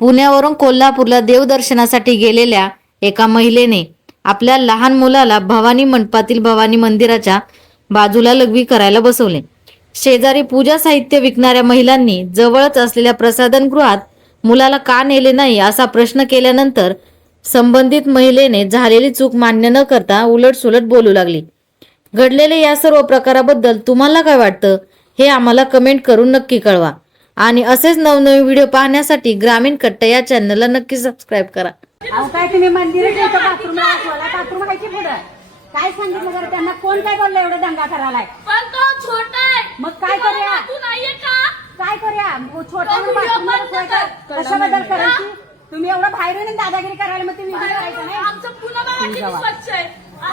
पुण्यावरून कोल्हापूरला देवदर्शनासाठी गेलेल्या एका महिलेने आपल्या लहान मुलाला भवानी मंडपातील भवानी मंदिराच्या बाजूला लघवी करायला बसवले. शेजारी पूजा साहित्य विकणाऱ्या महिलांनी जवळच असलेल्या प्रसाधनगृहात मुलाला का नेले नाही असा प्रश्न केल्यानंतर संबंधित महिलेने झालेली चूक मान्य न करता उलटसुलट बोलू लागली. घडलेल्या या सर्व प्रकाराबद्दल तुम्हाला काय वाटतं हे आम्हाला कमेंट करून नक्की कळवा आणि असेच नवनवीन व्हिडिओ पाहण्यासाठी ग्रामीण कट्टा या चॅनलला नक्की सबस्क्राईब करा. अहो काय तुम्ही मंदिरात येतो बाथरूमला वाचवायला बाथरूम आहे की पुढं काय सांगितलं जरा त्यांना कोण काय बोललं एवढं दंगा करायलाय पण तो छोटा आहे मग काय करूया तू नाहीये का काय करूया छोटा बाथरूमला बसवायचा कशाबद्दल करायची तुम्ही एवढं बाहेरून दादागिरी करायला मग तुम्ही करायचं नाही आमचं पुन्हा बघा किती स्वच्छ आहे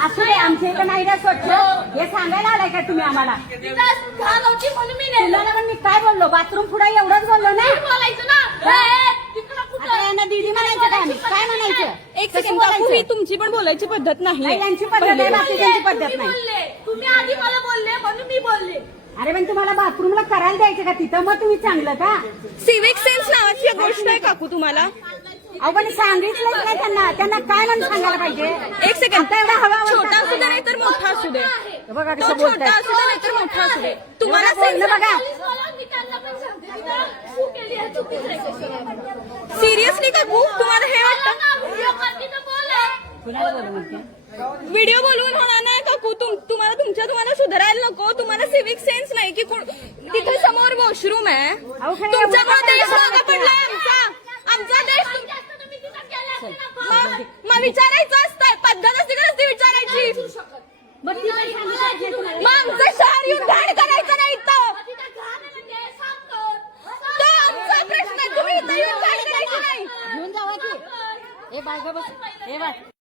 असू दे आमच्या इथं नाही ना स्वच्छ हे सांगायला आलाय का तुम्ही आम्हाला तिथं घाण होती म्हणून मी नेलं तुला पण मी काय बोललो बाथरूम पुढे एवढंच बोललो ना बोलायचं ना तिकडं कुठं आता यांना दीदी म्हणायचं का आम्ही काय म्हणायचं एक सेकंड काकू, ही तुमची पण बोलायची पद्धत नाही. नाही, यांची पद्धत आहे बाकीच्यांची पद्धत तुम्ही नाही बोलले तुम्ही आधी मला बोलले म्हणून मी बोलले अरे पण तुम्हाला बाथरूमला करायला द्यायचं का तिथं मग तुम्ही चांगलं का सिविक सेन्स नावाची एक गोष्ट आहे काकू तुम्हाला. अहो पण सांगितलंच नाही त्यांना काय म्हणून सांगायला पाहिजे एक सेकंड, आता एवढा हवा छोटा असू दे नाही तर मोठा असू दे, बघा तो कसं छोटा बोलताय असू दे नाही तर मोठा असू दे, तुम्हाला एवढं बोलणं सेन्स बघा मी त्यांना पण सांगते तिथं चूक केली आहे चुकीचं आहे सिरियसली काकू तुम्हाला हे वाटतं व्हिडिओ करते तर बोला कुणाला बोलू म्हणते व्हिडिओ बोलवून होणार नाही काकू. तुम्हाला सुधारायला नको. तुम्हाला सिविक सेन्स नाही की तिथे समोर वॉशरूम आहे. अहो, खरं तुमच्यामुळे देश एवढं मागे पडलाय आमचा देश. मग विचारायचं असतं पद्धत असते का नसते विचारायची. मग ती काही सांगितलं नाही तुम्हाला. मग आमचं शहर येऊन घाण करायचं नाही इथं. तो आमचा प्रश्न आहे. तुम्ही इथं येऊन घाण करायची नाही. घेऊन जावा की ए बाय गं बस ए बाय